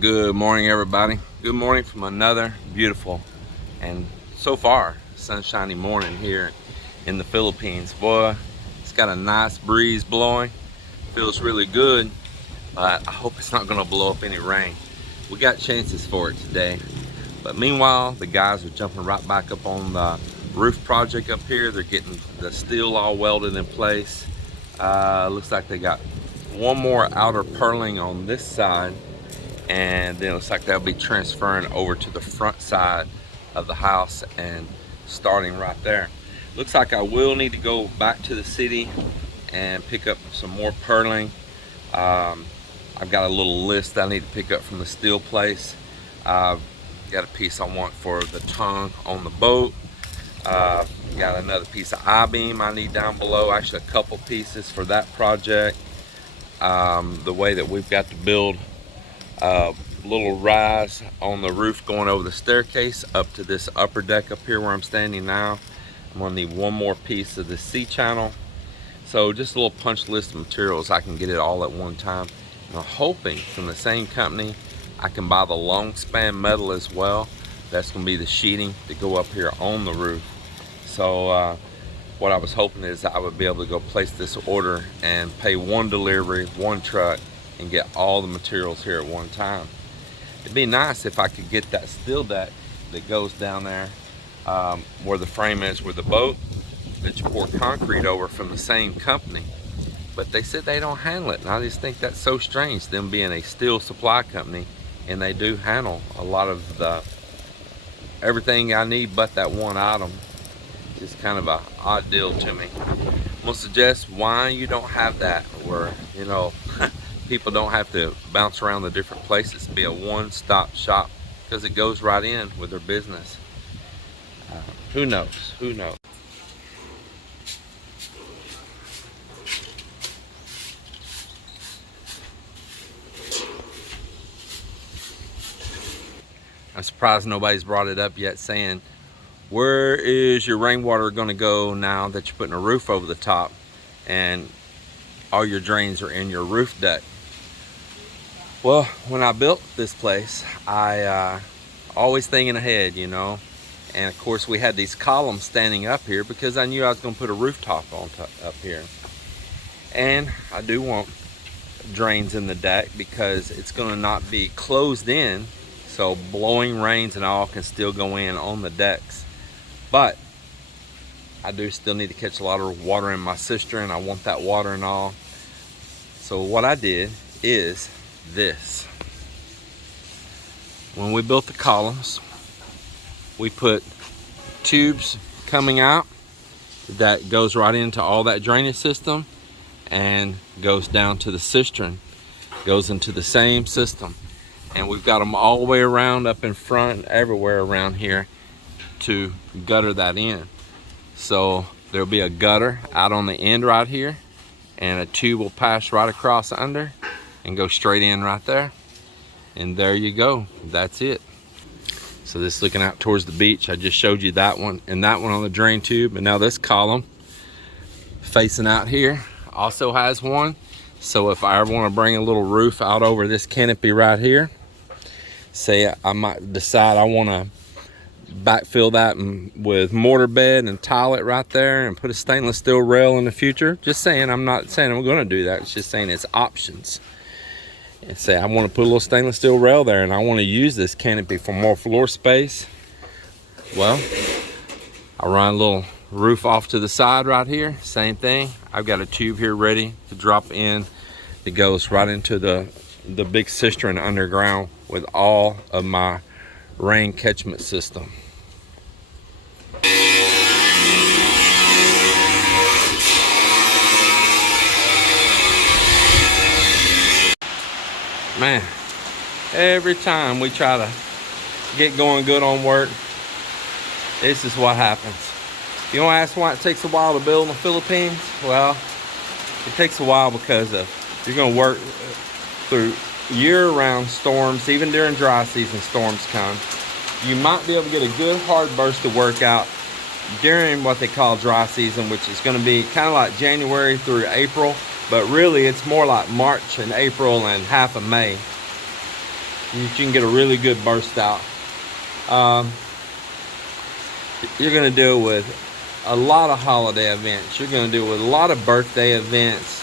Good morning, everybody. Good morning from another beautiful and so far sunshiny morning here in the Philippines. Boy, it's got a nice breeze blowing. Feels really good, but I hope it's not going to blow up any rain. We got chances for it today. But meanwhile, the guys are jumping right back up on the roof project up here. They're getting the steel all welded in place. Looks like they got one more outer purling on this side, and then it looks like they'll be transferring over to the front side of the house and starting right there. Looks like I will need to go back to the city and pick up some more purling. I've got a little list I need to pick up from the steel place. I've got a piece I want for the tongue on the boat. Got another piece of I-beam I need down below. Actually, a couple pieces for that project. The way that we've got to build a little rise on the roof going over the staircase up to this upper deck up here where I'm standing now. I'm gonna need one more piece of the C-channel. So just a little punch list of materials. I can get it all at one time. And I'm hoping from the same company I can buy the long span metal as well. That's gonna be the sheeting to go up here on the roof. So what I was hoping is I would be able to go place this order and pay one delivery, one truck, and get all the materials here at one time. It'd be nice if I could get that steel deck that goes down there where the frame is with the boat that you pour concrete over from the same company. But they said they don't handle it, and I just think that's so strange, them being a steel supply company, and they do handle a lot of the everything I need but that one item. It's kind of an odd deal to me. I'm gonna suggest why you don't have that, where you know people don't have to bounce around the different places. Be a one-stop shop, because it goes right in with their business. Who knows? Who knows? I'm surprised nobody's brought it up yet, saying, where is your rainwater going to go now that you're putting a roof over the top and all your drains are in your roof deck? Well, when I built this place, I always thinking ahead, you know. And of course, we had these columns standing up here because I knew I was going to put a rooftop on up here. And I do want drains in the deck because it's going to not be closed in, so blowing rains and all can still go in on the decks. But I do still need to catch a lot of water in my cistern. I want that water and all. So what I did is this. When we built the columns, we put tubes coming out that goes right into all that drainage system and goes down to the cistern, goes into the same system. And we've got them all the way around, up in front, everywhere around here to gutter that in. So there'll be a gutter out on the end right here, and a tube will pass right across under and go straight in right there. And there you go, that's it. So this looking out towards the beach, I just showed you that one and that one on the drain tube. And now this column facing out here also has one. So if I ever want to bring a little roof out over this canopy right here, say I might decide I want to backfill that with mortar bed and tile it right there and put a stainless steel rail in the future. Just saying, I'm not saying I'm going to do that. It's just saying it's options. And say I want to put a little stainless steel rail there and I want to use this canopy for more floor space. Well, I run a little roof off to the side right here. Same thing. I've got a tube here ready to drop in. It goes right into the big cistern underground with all of my rain catchment system. Man, every time we try to get going good on work, this is what happens. You don't ask why it takes a while to build in the Philippines? Well, it takes a while because you're going to work through year-round storms. Even during dry season, storms come. You might be able to get a good hard burst of work out during what they call dry season, which is going to be kind of like January through April, but really it's more like March and April and half of May. You can get a really good burst out. You're going to deal with a lot of holiday events. You're going to deal with a lot of birthday events.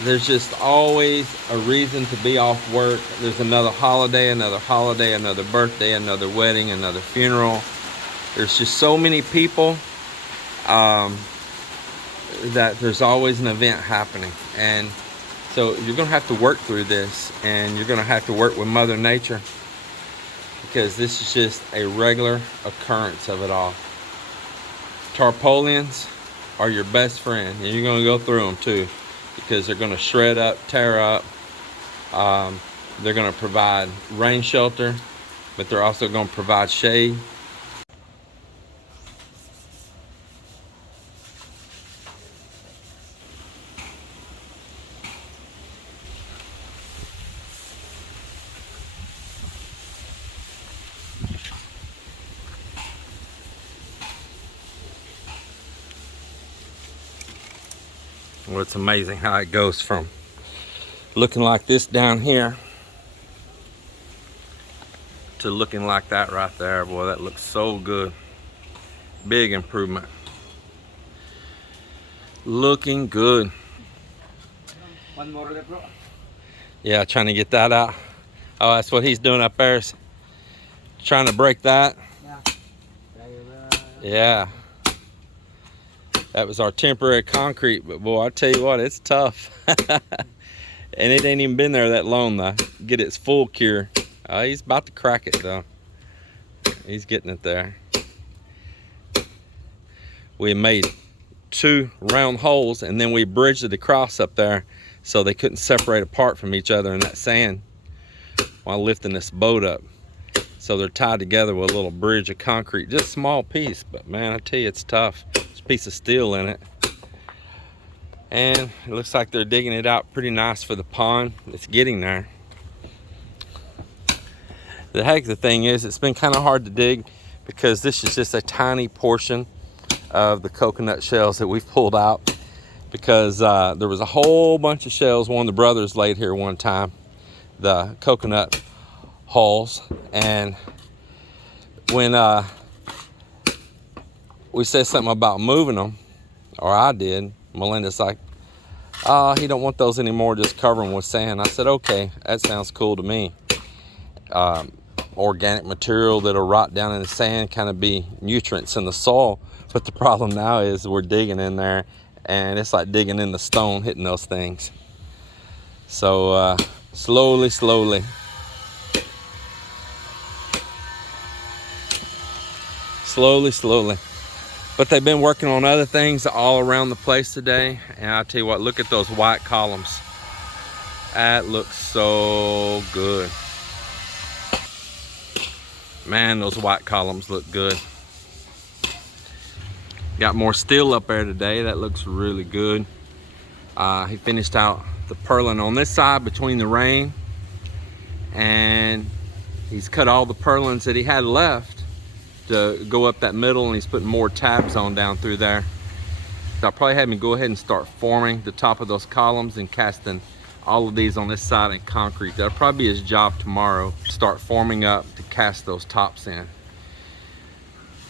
There's just always a reason to be off work. There's another holiday, another birthday, another wedding, another funeral. There's just so many people that there's always an event happening. And so you're going to have to work through this, and you're going to have to work with Mother Nature, because this is just a regular occurrence of it all. Tarpaulins are your best friend, and you're going to go through them too, because they're going to shred up, tear up. They're going to provide rain shelter, but they're also going to provide shade. Well, it's amazing how it goes from looking like this down here to looking like that right there. Boy, that looks so good. Big improvement. Looking good. One more left, bro. Yeah, trying to get that out. Oh, that's what he's doing up there. Is trying to break that. Yeah. That was our temporary concrete, but boy, I tell you what, it's tough. And it ain't even been there that long to get its full cure. He's about to crack it though. He's getting it there. We made 2 round holes, and then we bridged it across up there so they couldn't separate apart from each other in that sand while lifting this boat up. So they're tied together with a little bridge of concrete, just a small piece, but man, I tell you, it's tough. There's a piece of steel in it. And it looks like they're digging it out pretty nice for the pond. It's getting there. The heck of the thing is, it's been kind of hard to dig because this is just a tiny portion of the coconut shells that we've pulled out, because there was a whole bunch of shells one of the brothers laid here one time, the coconut hulls, and when we said something about moving them, or I did, Melinda's like, oh, he don't want those anymore, just cover them with sand. I said, okay, that sounds cool to me. Organic material that'll rot down in the sand, kind of be nutrients in the soil. But the problem now is we're digging in there, and it's like digging in the stone, hitting those things. So slowly, slowly. Slowly, slowly. But they've been working on other things all around the place today. And I'll tell you what, look at those white columns. That looks so good. Man, those white columns look good. Got more steel up there today. That looks really good. He finished out the purlin on this side between the rain. And he's cut all the purlins that he had left to go up that middle, and he's putting more tabs on down through there. So I'll probably have him go ahead and start forming the top of those columns and casting all of these on this side in concrete. That'll probably be his job tomorrow, start forming up to cast those tops in.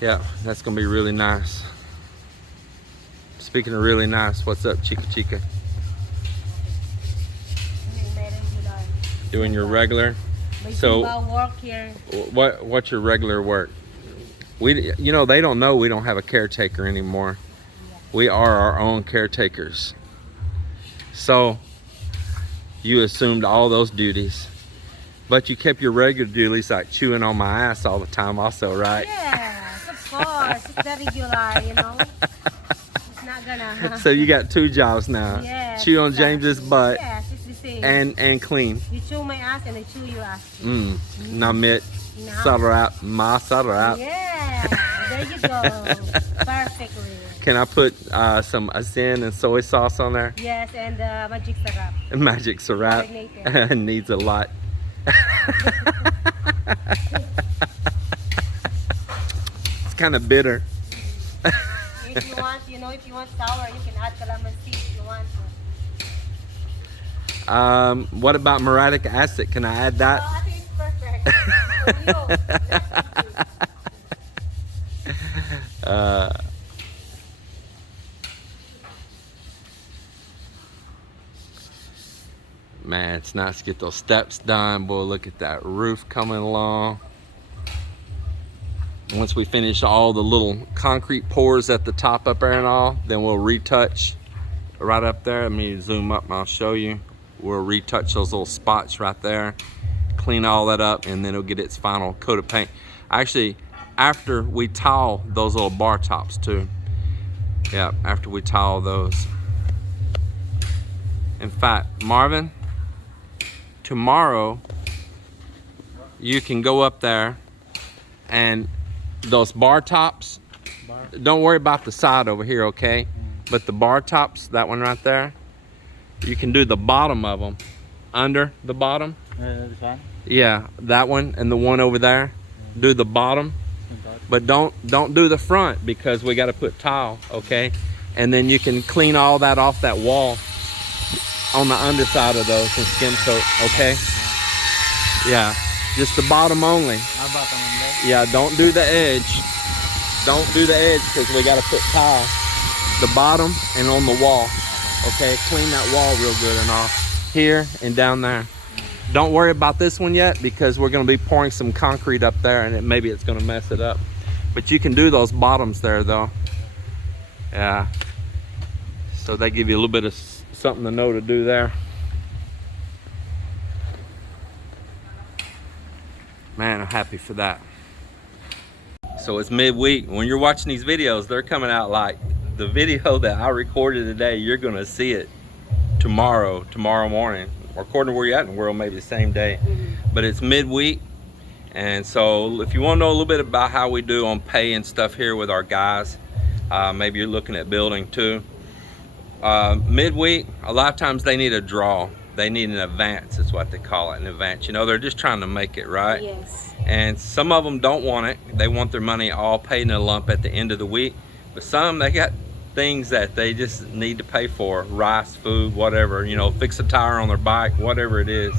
Yeah, that's gonna be really nice. Speaking of really nice, what's up, Chica Chica? Doing your regular? So work here. what's your regular work? You know, they don't know we don't have a caretaker anymore. We are our own caretakers. So you assumed all those duties, but you kept your regular duties, like chewing on my ass all the time also, right? Yes, of course. It's the regular, you know. It's not gonna... So you got 2 jobs now. Yes, Chew on exactly. James's butt. Yes, it's the same. And clean. You chew my ass and I chew your ass. Namit. Sarat. Ma sarat. Yeah. There you go. Perfectly. Can I put some asin and soy sauce on there? Yes, and magic syrup. Magic syrup. Coordinated. Needs a lot. It's kind of bitter. If you want, if you want sour, you can add calamansi if you want. What about muriatic acid? Can I add that? Oh, I think it's perfect. Man, it's nice to get those steps done. Boy, look at that roof coming along. Once we finish all the little concrete pours at the top up there and all, then we'll retouch right up there. Let me zoom up and I'll show you. We'll retouch those little spots right there, clean all that up, and then it'll get its final coat of paint. Actually, after we tile those little bar tops too. Yeah, after we tile those. In fact, Marvin, tomorrow you can go up there and those bar tops, don't worry about the side over here, okay? But the bar tops, that one right there, you can do the bottom of them, under the bottom. This one? Yeah, that one and the one over there. Do the bottom, but don't do the front because we got to put tile, okay? And then you can clean all that off that wall on the underside of those and skim coat, okay? Yeah, just the bottom only. Bottom only? Yeah, don't do the edge. Don't do the edge because we got to put tile. The bottom and on the wall, okay? Clean that wall real good and all. Here and down there. Don't worry about this one yet because we're going to be pouring some concrete up there and maybe it's going to mess it up. But you can do those bottoms there though. Yeah. So they give you a little bit of something to know to do there. Man, I'm happy for that. So it's midweek. When you're watching these videos, they're coming out like the video that I recorded today. You're going to see it tomorrow morning. Or according to where you're at in the world, maybe the same day. But it's midweek. And so if you want to know a little bit about how we do on pay and stuff here with our guys, maybe you're looking at building too. Midweek, a lot of times they need a draw. They need an advance is what they call it, an advance. You know, they're just trying to make it, right? Yes. And some of them don't want it. They want their money all paid in a lump at the end of the week. But some, they got things that they just need to pay for, rice, food, whatever, you know, fix a tire on their bike, whatever it is.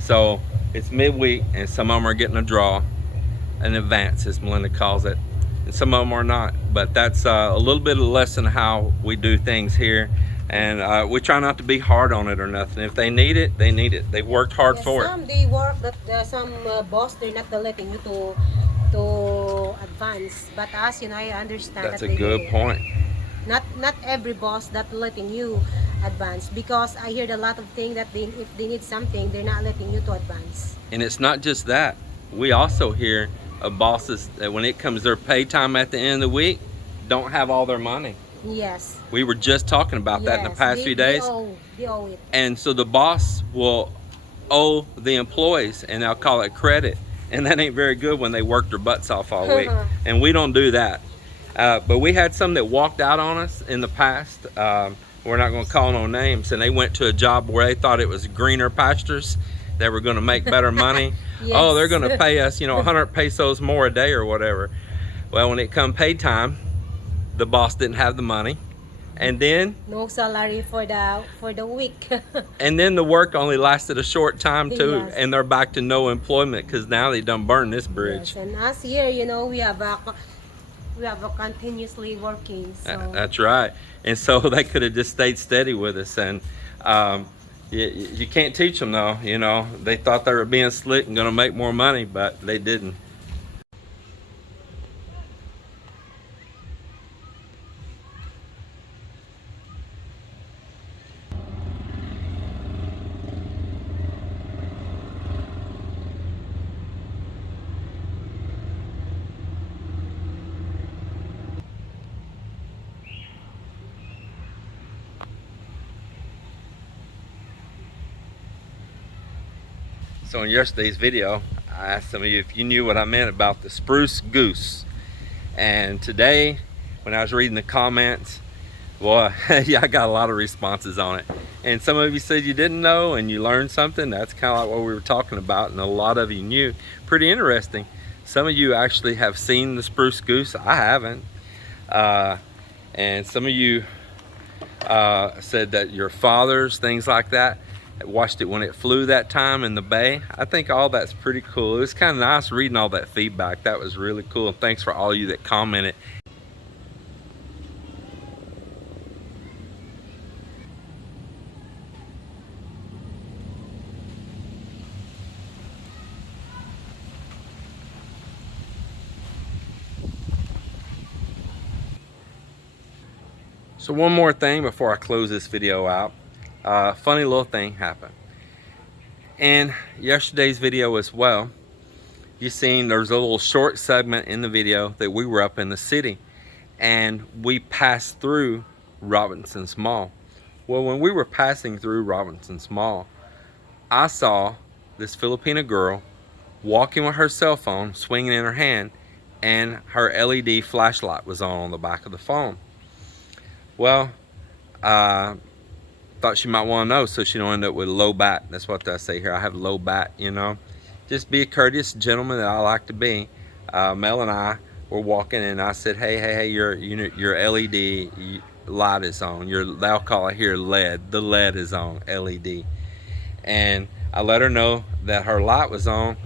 So it's midweek and some of them are getting a draw, an advance as Melinda calls it, and some of them are not. But that's a little bit of a lesson how we do things here, and we try not to be hard on it or nothing. If they need it, they need it. They worked hard for it. Some they work, but some boss, they're not letting you to advance. But us, I understand. That's a good point. Not every boss that letting you advance, because I heard a lot of things that if they need something, they're not letting you to advance. And it's not just that. We also hear of bosses that when it comes their pay time at the end of the week, don't have all their money. Yes. We were just talking about that in the past few days. They owe it. And so the boss will owe the employees and they'll call it credit. And that ain't very good when they work their butts off all week. And we don't do that. But we had some that walked out on us in the past. We're not going to call no names. And they went to a job where they thought it was greener pastures. They were going to make better money. Yes. Oh, they're going to pay us, 100 pesos more a day or whatever. Well, when it come pay time, the boss didn't have the money. And then no salary for the week. and then the work only lasted a short time too. Yes. And they're back to no employment because now they done burned this bridge. Yes, and us here, we have a continuously working. So. That's right. And so they could have just stayed steady with us. And you can't teach them though. They thought they were being slick and going to make more money, but they didn't. So in yesterday's video, I asked some of you if you knew what I meant about the spruce goose. And today, when I was reading the comments, well, yeah, I got a lot of responses on it. And some of you said you didn't know and you learned something. That's kind of like what we were talking about, and a lot of you knew. Pretty interesting. Some of you actually have seen the spruce goose. I haven't. And some of you said that your fathers, things like that, watched it when it flew that time in the bay. I think all that's pretty cool. It was kind of nice reading all that feedback. That was really cool. And thanks for all you that commented. So one more thing before I close this video out. Funny little thing happened. In yesterday's video as well, you seen there's a little short segment in the video that we were up in the city and we passed through Robinson's Mall. Well, when we were passing through Robinson's Mall, I saw this Filipina girl walking with her cell phone swinging in her hand, and her LED flashlight was on the back of the phone. Well, thought she might want to know so she don't end up with low bat. That's what I say here. I have low bat, you know. Just be a courteous gentleman that I like to be. Mel and I were walking, and I said, hey, your LED light is on. They'll call it here LED. The LED is on, LED. And I let her know that her light was on,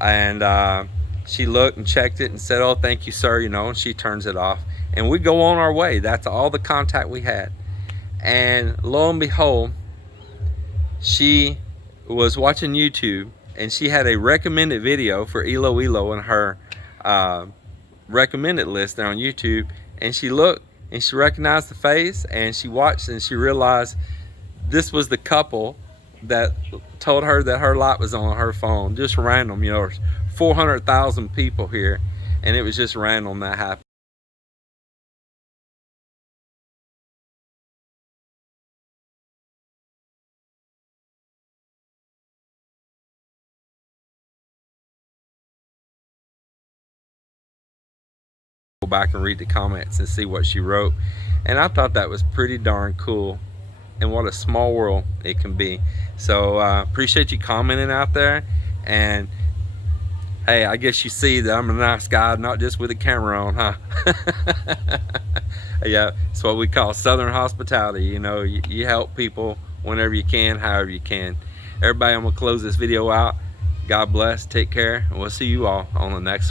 and she looked and checked it and said, oh, thank you, sir, you know, and she turns it off. And we go on our way. That's all the contact we had. And lo and behold, she was watching YouTube, and she had a recommended video for Iloilo in her recommended list there on YouTube. And she looked and she recognized the face, and she watched and she realized this was the couple that told her that her light was on her phone. Just random, you know, there's 400,000 people here, and it was just random that happened. Go back and read the comments and see what she wrote, and I thought that was pretty darn cool, and what a small world it can be. So appreciate you commenting out there, and hey, I guess you see that I'm a nice guy, not just with a camera on, huh? Yeah, it's what we call Southern hospitality. You know, you help people whenever you can, however you can. Everybody, I'm gonna close this video out. God bless, take care, and we'll see you all on the next